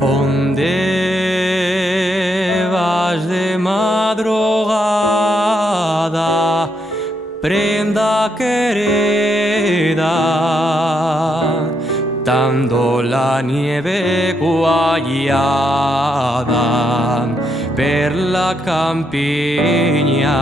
¿Dónde vas de madrugada, prenda querida? Tanto la nieve guayada per la campiña.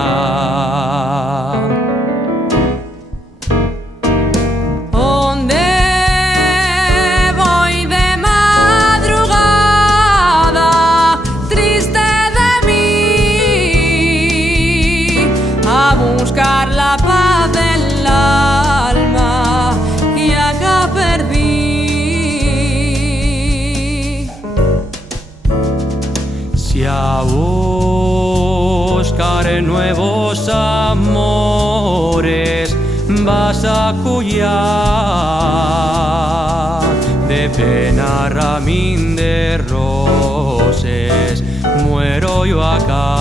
Buscar la paz del alma que acá perdí. Si a buscar nuevos amores vas a cuyar, de pena ramín de roses muero yo acá.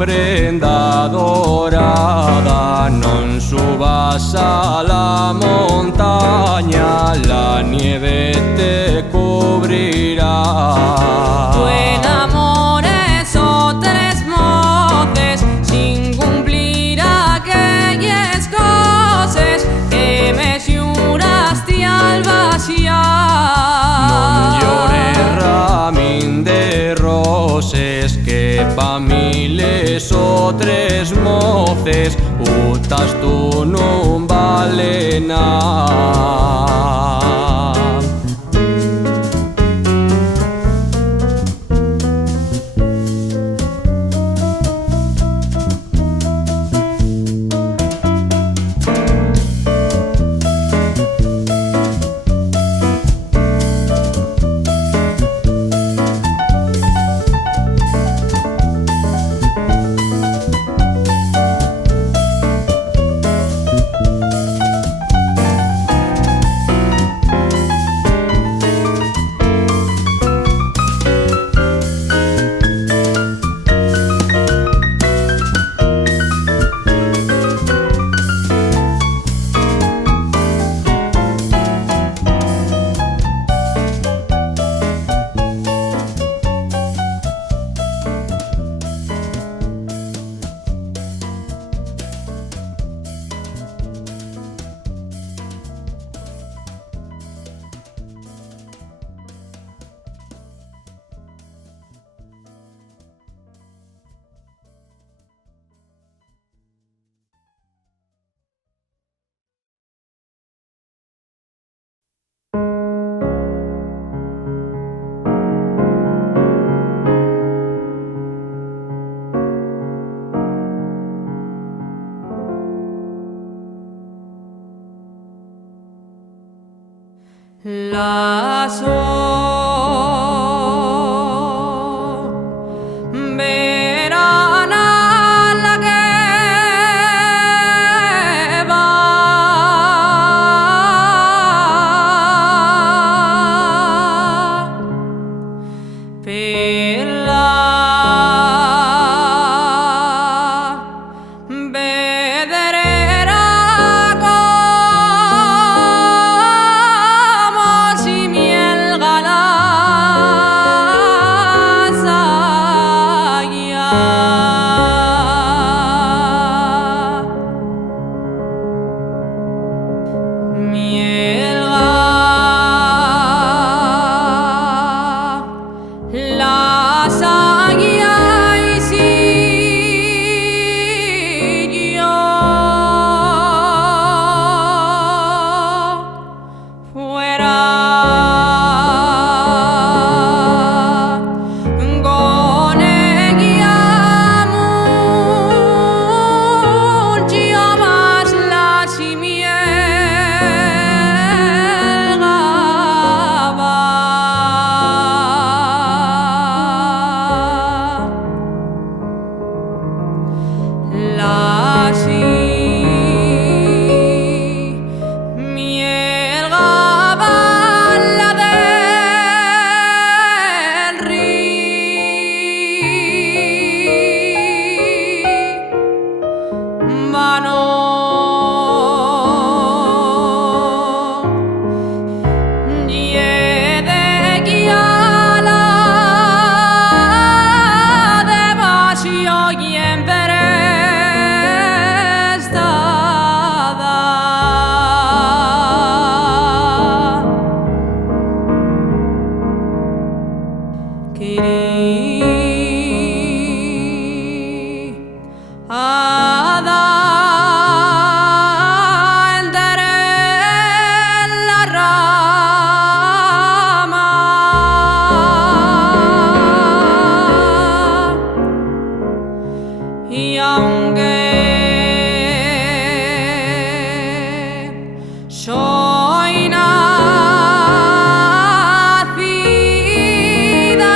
Prenda dorada, non subas a la montaña, la nieve te cubrirá. Tu enamores o tres moces sin cumplir aquellas cosas que me xuraste al vaciar. Non llores ramín de roses, que pa miles o tres moces utas tú non vale nada. Las verán a la que va per la vedrera como si miel aunque soy nacida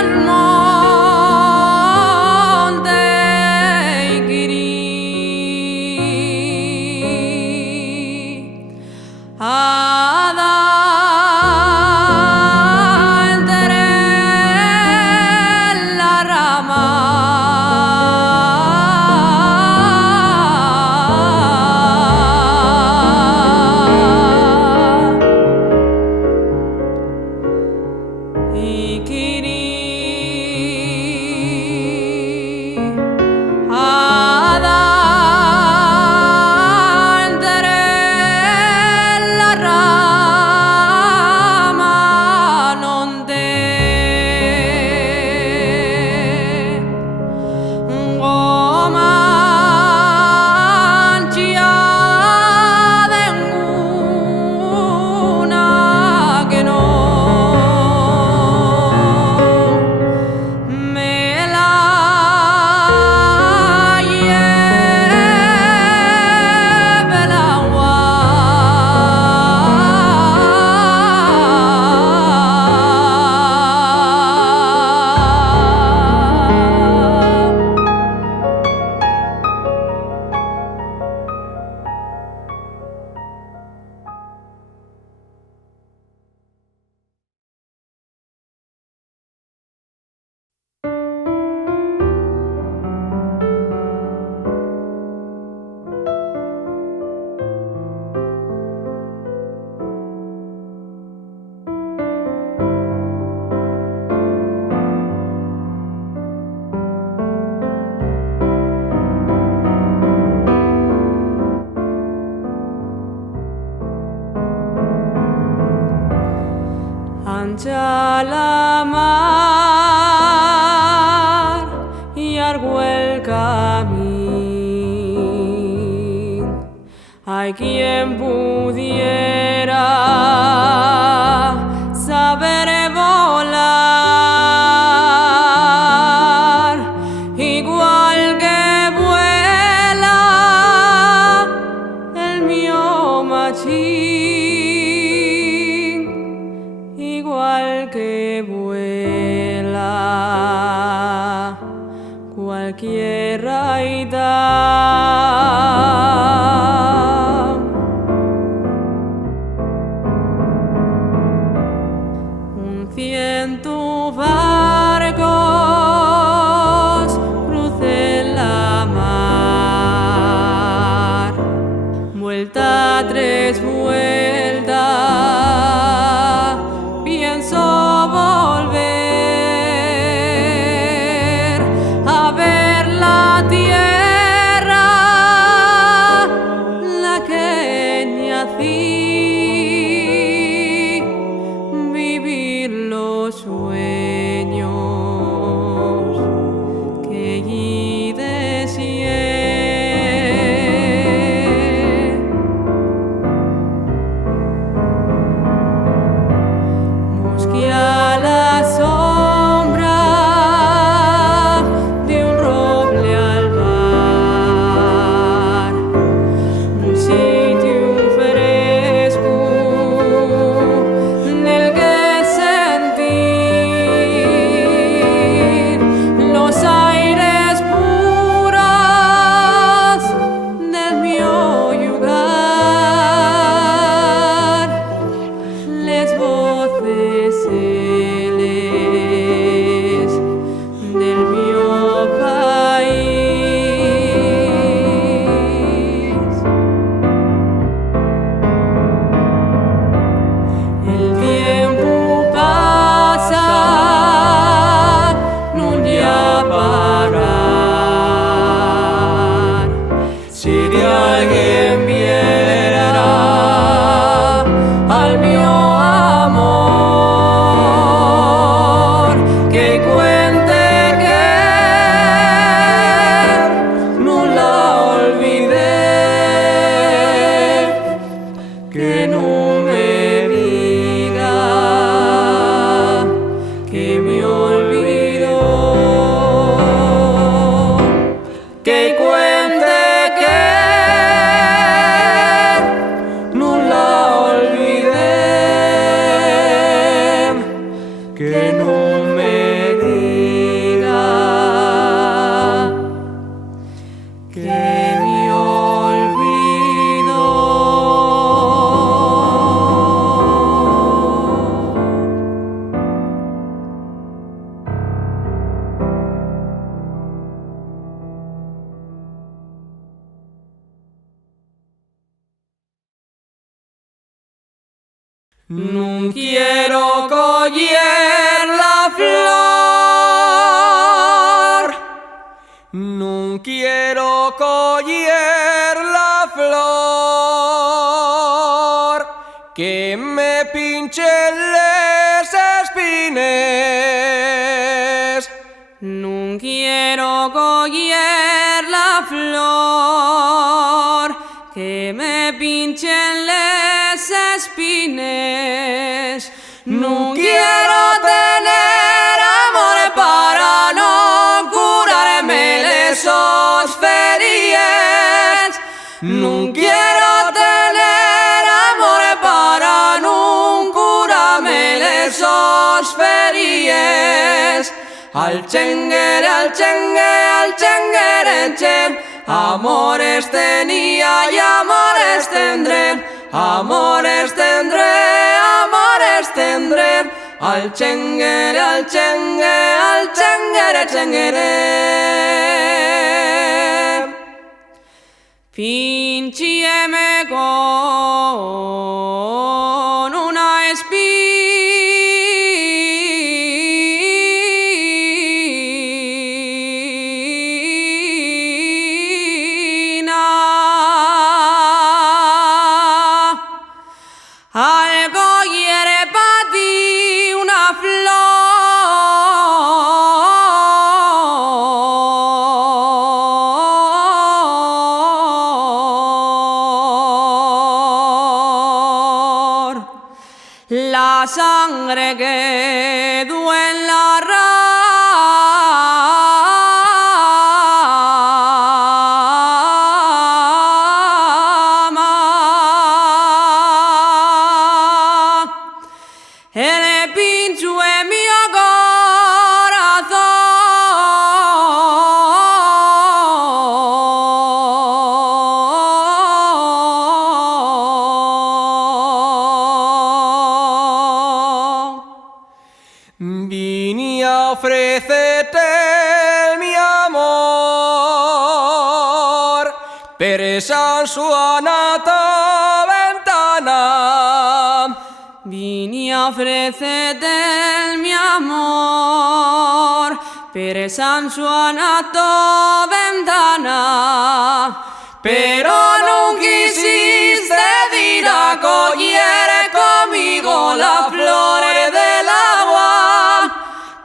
al monte Iquirí, ancha la mar y argüe el camino. Hay quien pudiera saber volar, igual que vuela el mío machín, igual que vuela cualquier raída. Un ciento barcos crucen la mar, vuelta tres vueltas, pienso volver a ver la tierra, la que nací, vivir los sueños que allí deseé. Busqué a la sombra de un roble al mar, un sitio fresco en el que sentir los aires puros del mío lugar, les voces celes del mío país. El tiempo pasa, no día parar. Si de alguien viera al mío amor, que cuente que no la olvidé, que no me diga que me olvidó. No quiero coger la flor, no quiero coger la flor, que me pinchen les espines. no quiero coger la flor, que me pinchen les espines. No quiero tener amor para no curarme lesos feries. No quiero tener amor para no curarme lesos feries. Al chenguere, al chengue, al chenguere, chen. Amores tenía y amores tendré. Amores tendré, amores tendré. Al chenguere, al chengue, al chenguere, chenguere. Pinchieme con una espina. Algo quiere para ti una flor. La sangre que duele en la el pincho en mi corazón. Vine a ofrecerte mi amor, per San Suanata ventana. Vine a ofrecerte mi amor, per San Suanato ventana. Pero no quisiste ir a coger conmigo la flor del agua.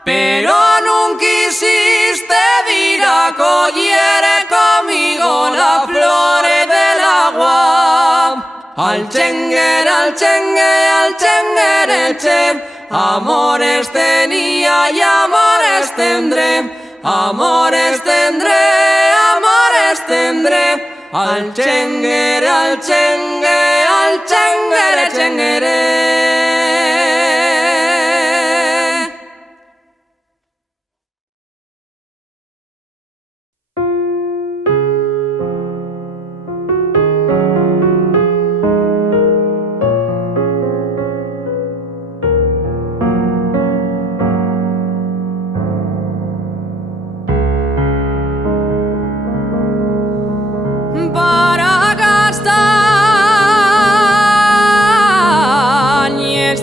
Pero no quisiste ir a coger conmigo la flor del agua. Al chenguere, al chengue, al chenguere, chen. Amores tenía y amores tendré. Amores tendré, amores tendré. Al chenguere, al chengue, al chenguere, chenguere. Para castañes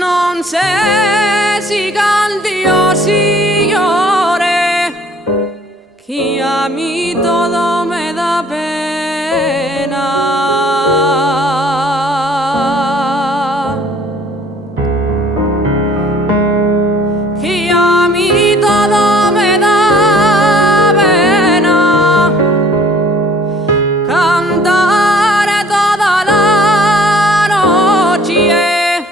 Non sé si canti o si llore, que a mí todo me da pena. Que a mí todo me da pena. Cantaré toda la noche,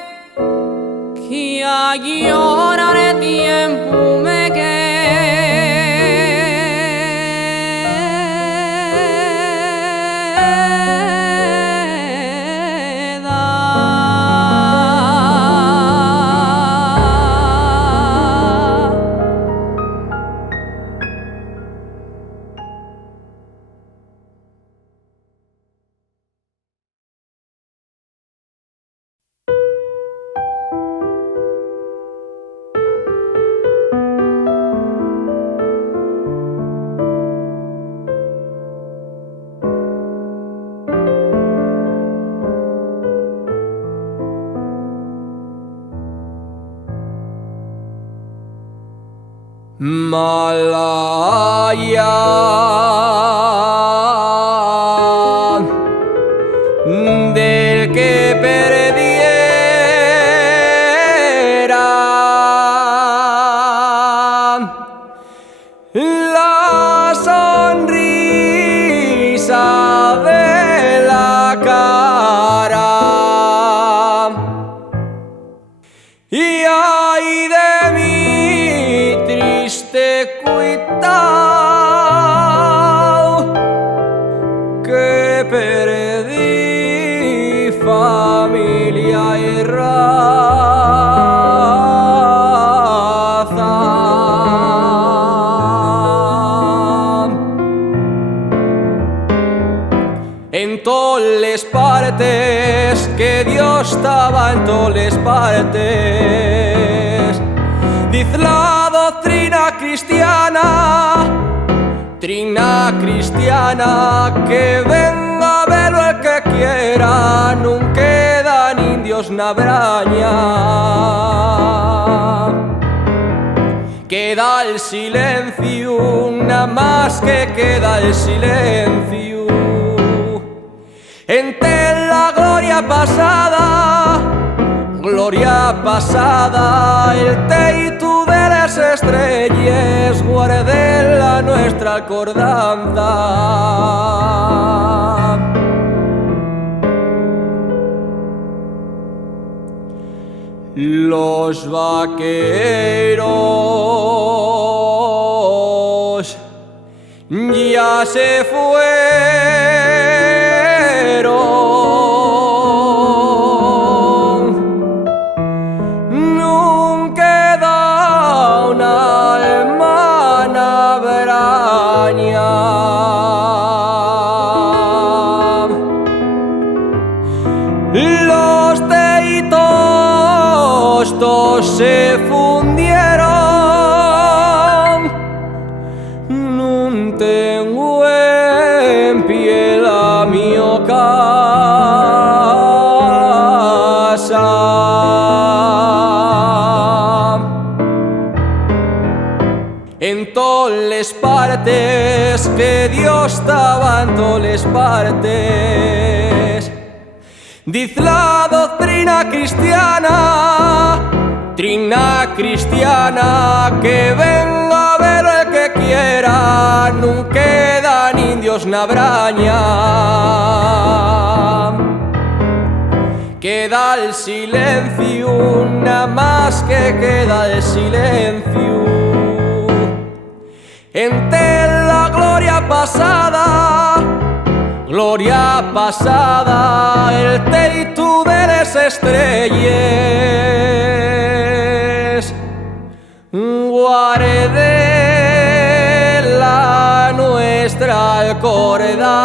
que a lloraré tiempo me queda. Malaya del que perdiera la sonrisa de la cara. Y ay de mí triste cuitao, que perdí familia y raza. En toles partes, que Dios estaba en toles partes. Dice la doctrina cristiana, que venga a verlo el que quiera, nunca quedan indios na braña. Queda el silencio, nada más que queda el silencio. Entre la gloria pasada, el teitu de las estrellas guarde la nuestra acordanza. Los vaqueros ya se fueron, no queda una hermana braña. Los teitos todos se fundieron, no tengo en pie la mi casa. En toles partes, que Dios estaba en toles partes. Dice la doctrina cristiana, que venga a ver el que quiera, no quedan indios na braña. Queda el silencio, nada más que queda el silencio. Entre la gloria pasada, el teitu de las estrellas guarde la nuestra acordanza.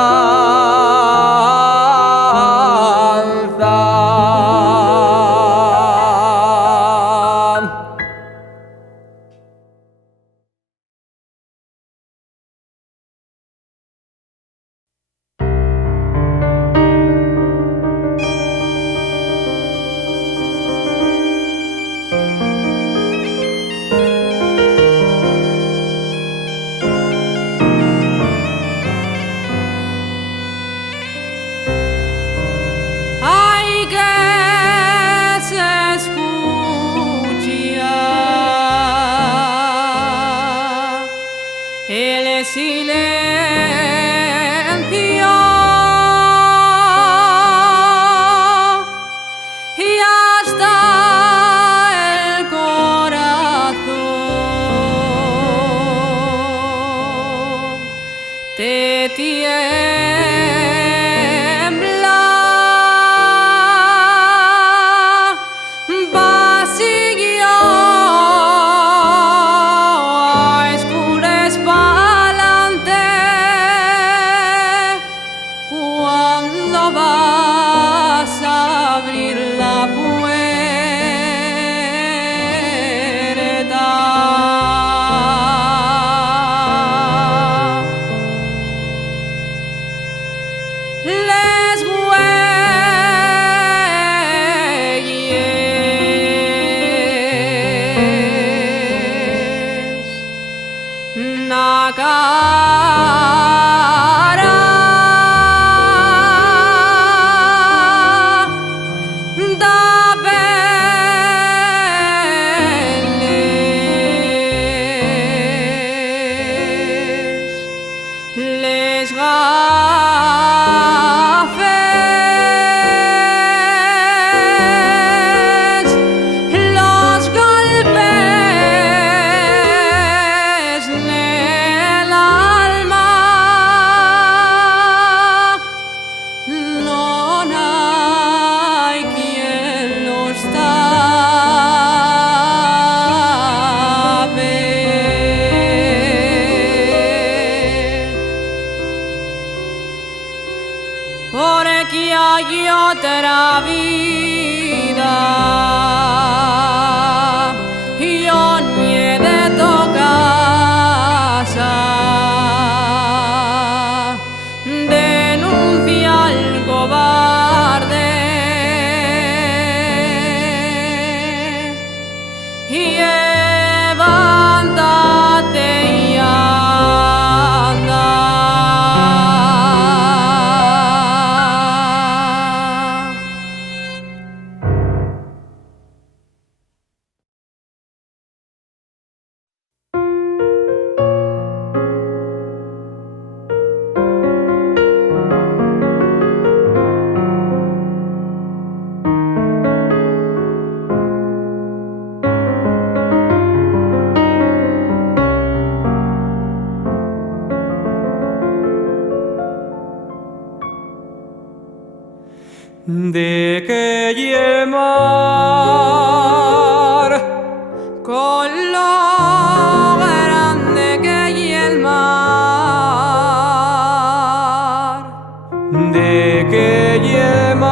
tiembla, vacío, escures pa'lante, cuando vas a abrir la puerta. Les güeyes na cara da beles, les gafes, los golpes nel alma, non hay quien los tape. Porque hay otra vida, yo ni he de casa, denuncia al cobarde y levántate y anda. De que llamar Con lo grande que hay el mar, de que llamar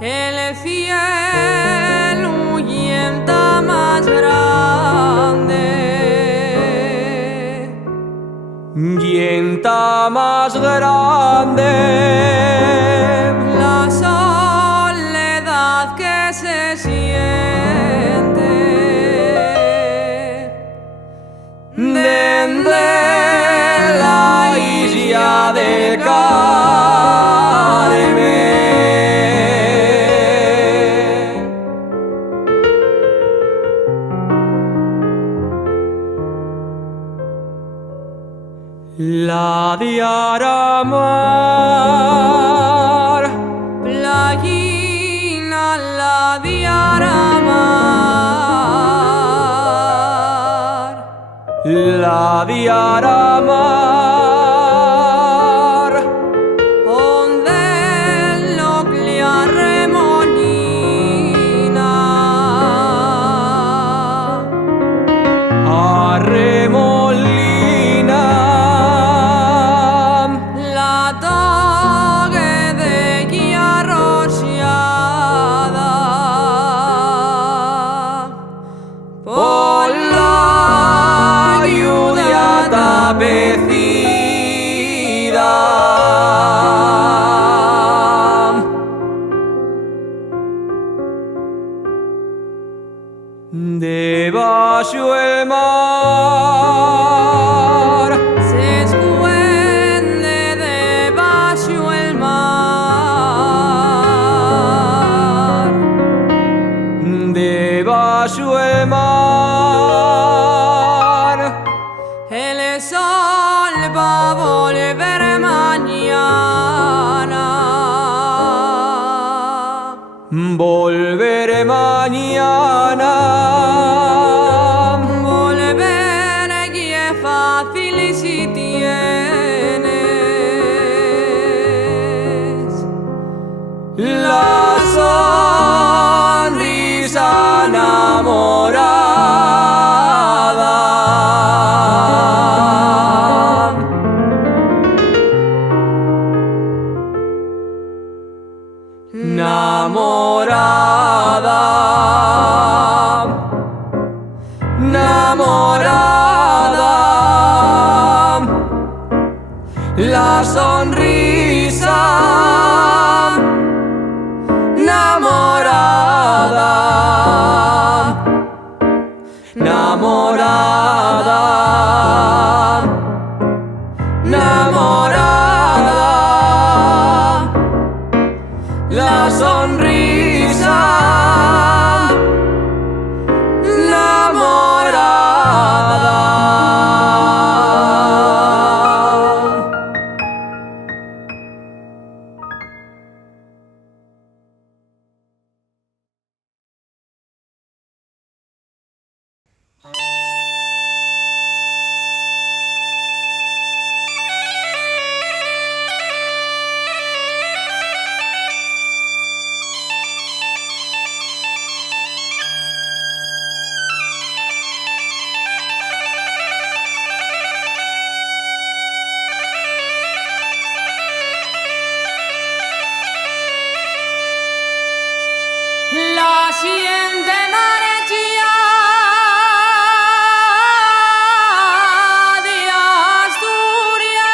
el cielo huyenta más grande, yenta más grande la soledad que se siente dende la isla de Carmen. La diaramar, playina la diaramar, la diaramar, onde l'oclia remolina, arremolina la togue de guía rociada por la lluvia tapecida. Debajo el mar se esconde debajo el mar, debajo el mar el sol va a volver mañana, volveré mañana. volver que es fácil y si tienes la sonrisa enamorada. Enamorada, enamorada, la sonrisa enamorada, enamorada, enamorada, la sonrisa enamorada. la siguiente marcha de Asturias,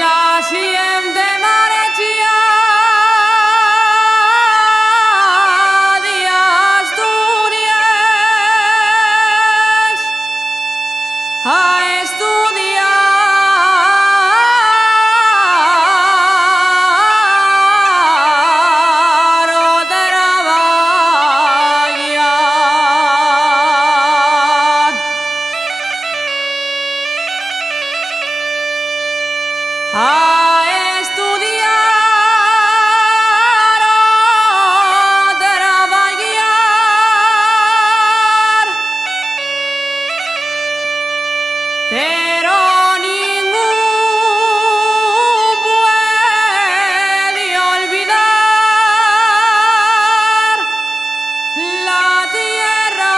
la siguiente marcha de Asturias a estudiar. A estudiar o trabajar, pero ningún puede olvidar la tierra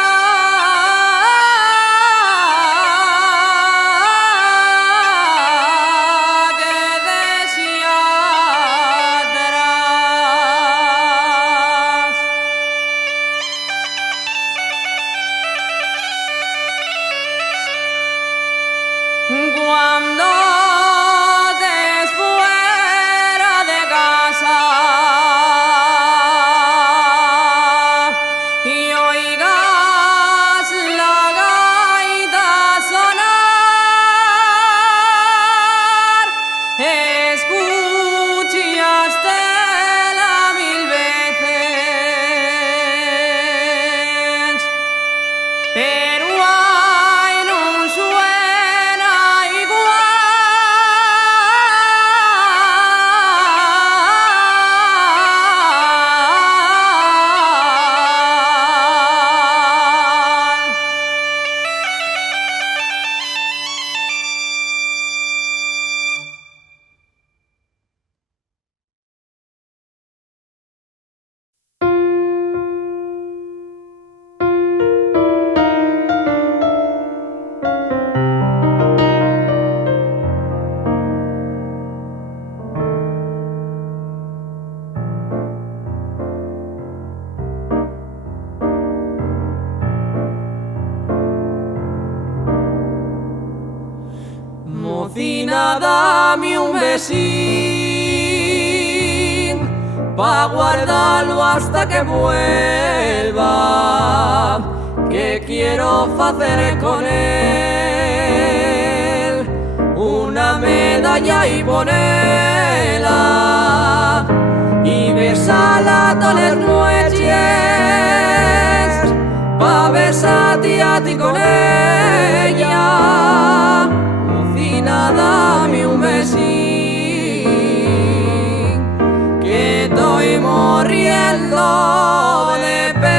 que decía atrás. Cuando estés fuera de casa y oigas la gaita sonar, escuchaste-la 1000 veces, pero ay, no suena igual. Mocina, dame un besín pa' guardarlo hasta que vuelva, que quiero hacer con él una medalla y ponerla y besarla todas las noches pa' besarte a ti con ella. Mocina, dame un besín, que estoy muriendo de pena.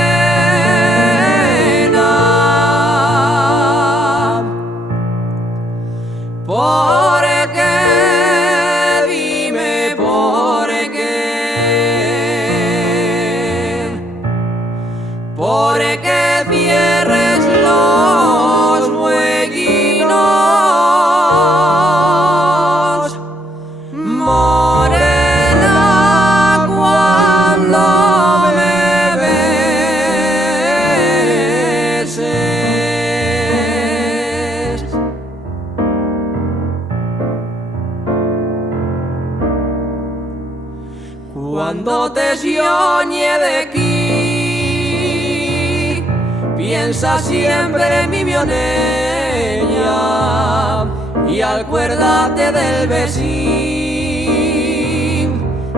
jonie de aquí. Piensa siempre en mi Vionella y acuérdate del besín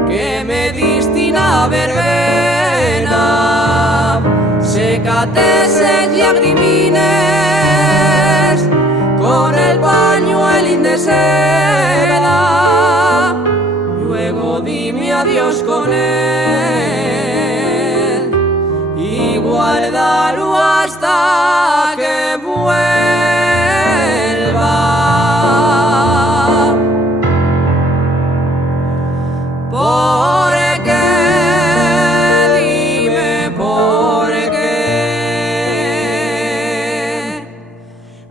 que me diste una verbena. Sécate ses llagrimines con el pañuelín de seda. Luego dime adiós con él y guárdalo hasta que vuelva. ¿Por qué? Dime por qué.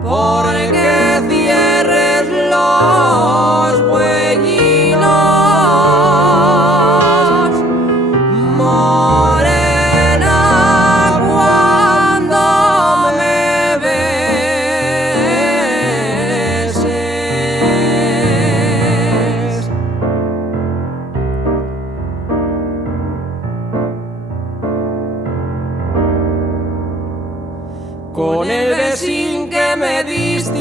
¿Por qué cierres los huellinos, morena, cuando me beses? Con el besín que me diste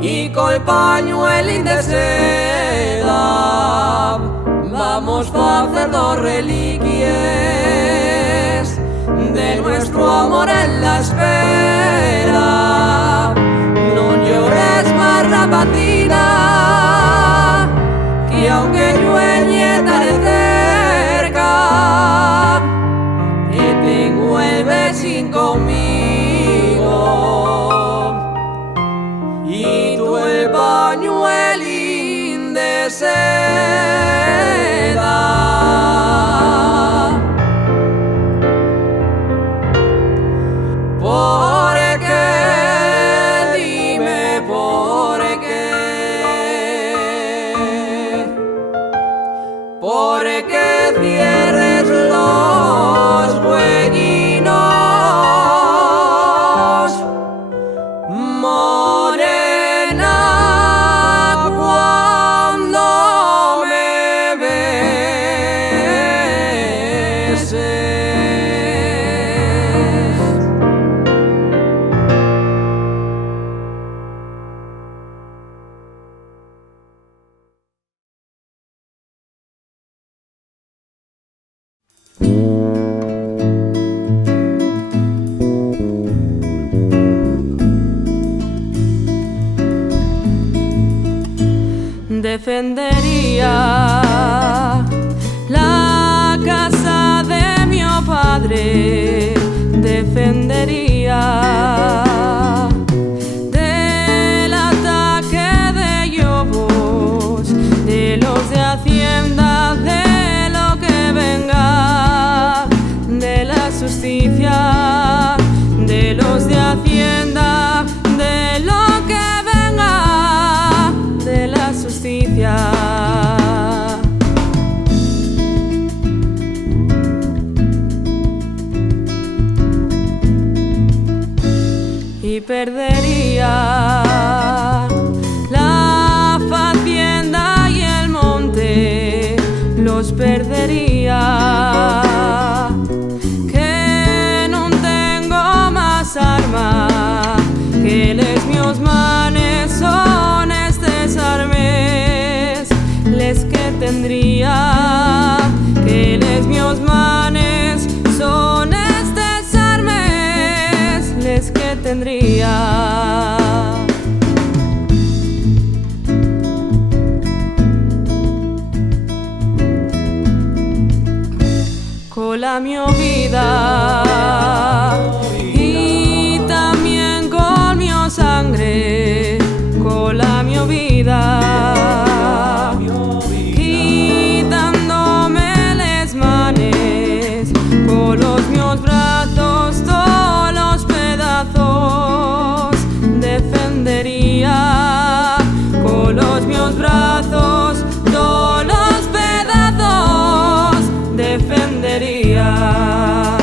y col pañuelín de seda, vamos a hacer dos reliquias de nuestro amor en la espera. No llores más, rapacina, que aunque llueñe tan cerca, que tengo el besín conmigo y tú el pañuelín de seda. ¿Por qué? Dime por qué. ¿Por qué cierres los huellinos, morena, cuando me beses? Defendería la casa de mi padre, defendería del ataque de lobos, de los de Hacienda, de lo que venga, de la justicia, de los de Hacienda, de lo que venga, de la justicia. Y perdería la facienda y el monte, los perdería, que no tengo más arma, que les mios manes son estes armes, les que tendría, que les mios manes son estes armes, les que tendría. Con la mi vida y también con mi sangre, con la mi vida, quitándome les manes, con los mios brazos todos los pedazos, defendería, con los mios brazos todos los pedazos, defendería.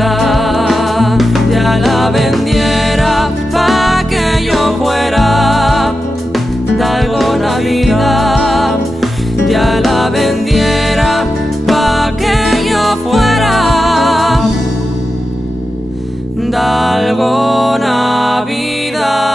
vida ya la vendiera pa' que yo fuera de alguna vida, ya la vendiera pa' que yo fuera de alguna vida.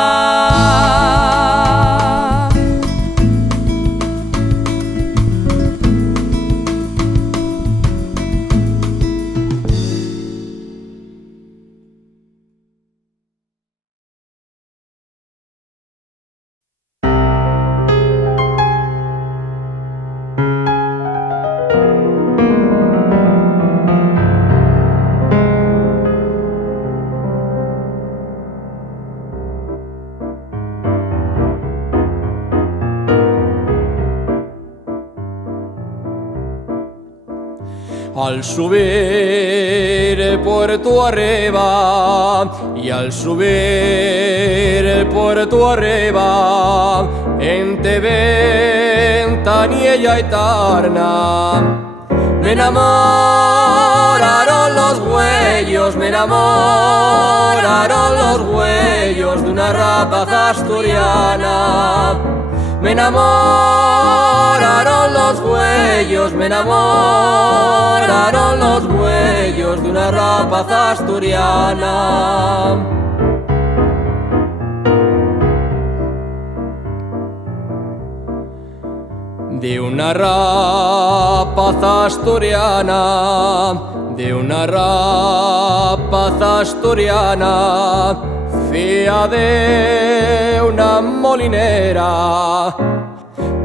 Al subir el puerto arriba y al subir el puerto arriba, entre ventanilla y tarna, me enamoraron los huellos, me enamoraron los huellos de una rapaza asturiana. Me enamoraron los huellos, me enamoraron los huellos de una rapaza asturiana. De una rapaza asturiana, de una rapaza asturiana, fía de una molinera.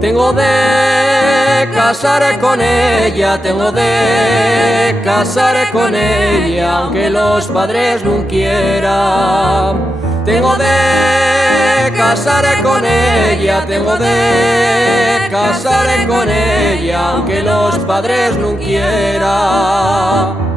Tengo de casar con ella, tengo de casar con ella, aunque los padres no quieran. Tengo de casar con ella, tengo de casar con ella, aunque los padres no quieran.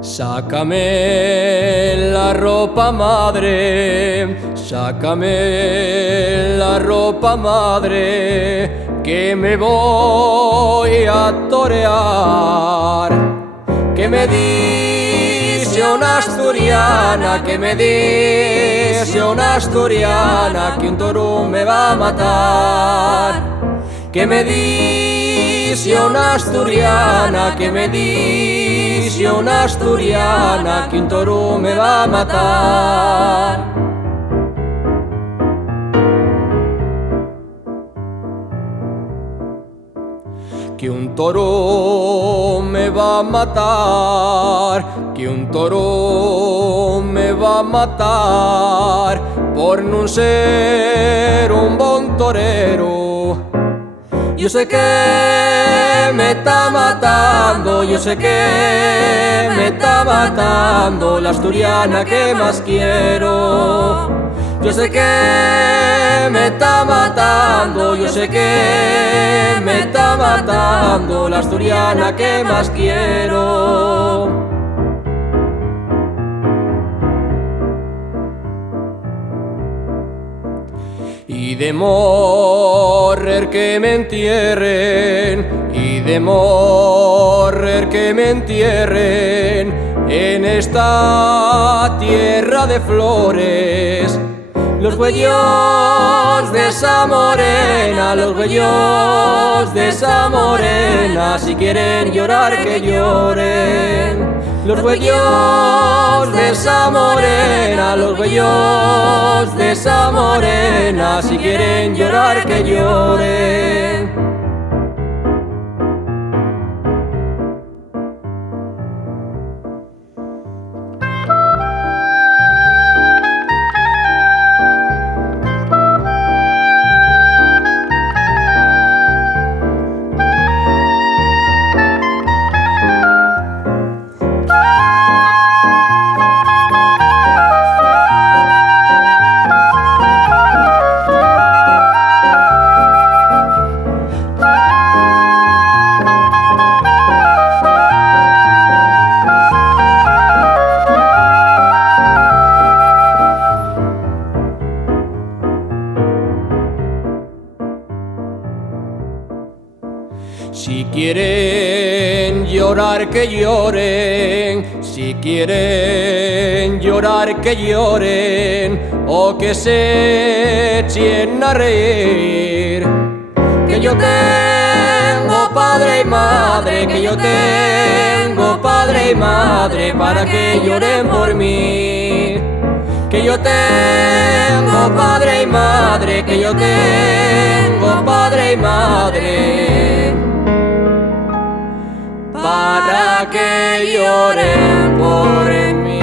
Sácame la ropa madre, sácame la ropa madre, que me voy a torear. Que me dice una asturiana, que me dice una asturiana, que un toro me va a matar. Que me dice una asturiana, que me dice una asturiana, que un toro me va a matar. Que un toro me va a matar, que un toro me va a matar, por no ser un bon torero. Yo sé que me está matando, yo sé que me está matando la asturiana que más quiero. Yo sé que me está matando, yo sé que me está matando la asturiana que más quiero. Y de morrer que me entierren, y de morrer que me entierren en esta tierra de flores. Los huellos de esa morena, los huellos de esa morena, si quieren llorar que lloren. Los huellos de esa morena, los huellos de esa morena, si quieren llorar que lloren. quieren llorar, que lloren. Si quieren llorar, que lloren, o que se echen a reír. Que yo tengo padre y madre, que yo tengo padre y madre, para que lloren por mí. Que yo tengo padre y madre, que yo tengo padre y madre, para que lloren por mí.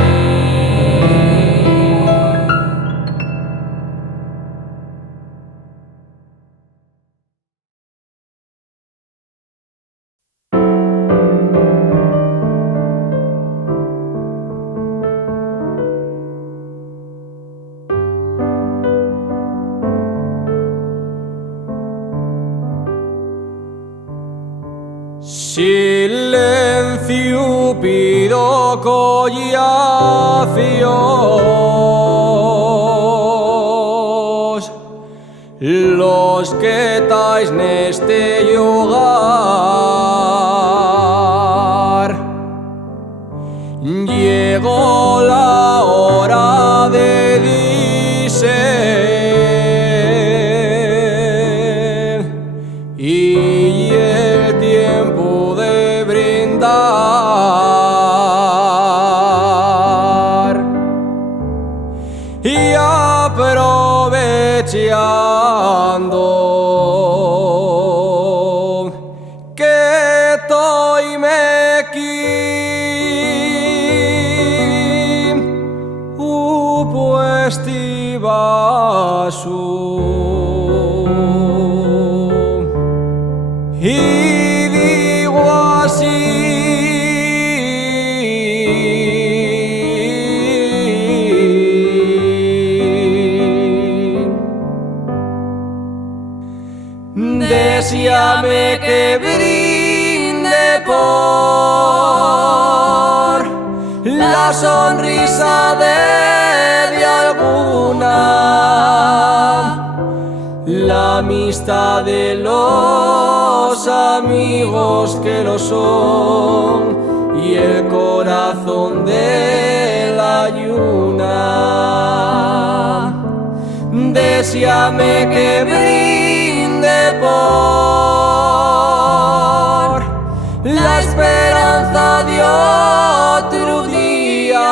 Silencio pido collacios, los que tais neste hogar. Llegó la hora de diser y el tiempo de brindar, y aprovechando que estoy aquí, puesti vaso, y digo así: deséame que brinde por la sonrisa de alguna, la amistad de los amigos que lo son, y el corazón de la ayuna. Deséame que brinde por la esperanza de otro día,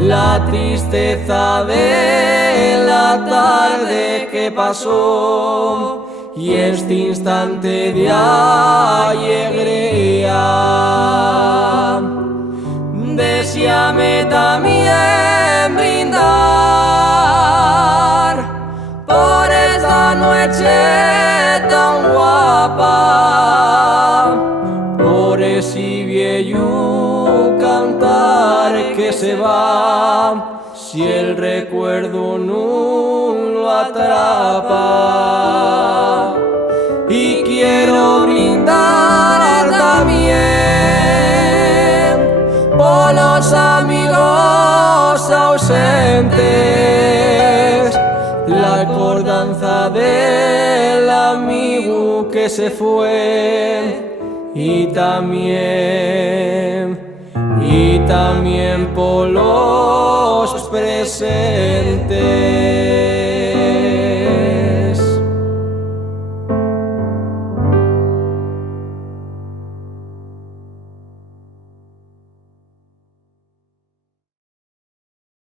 la tristeza de la tarde que pasó, y este instante de alegría. Deséame también brindar por esta noche tan guapa, por ese viejo cantar que se va, si el recuerdo no lo atrapa. Y quiero brindar también por los amigos ausentes, la acordanza del amigo que se fue, y también por los presentes.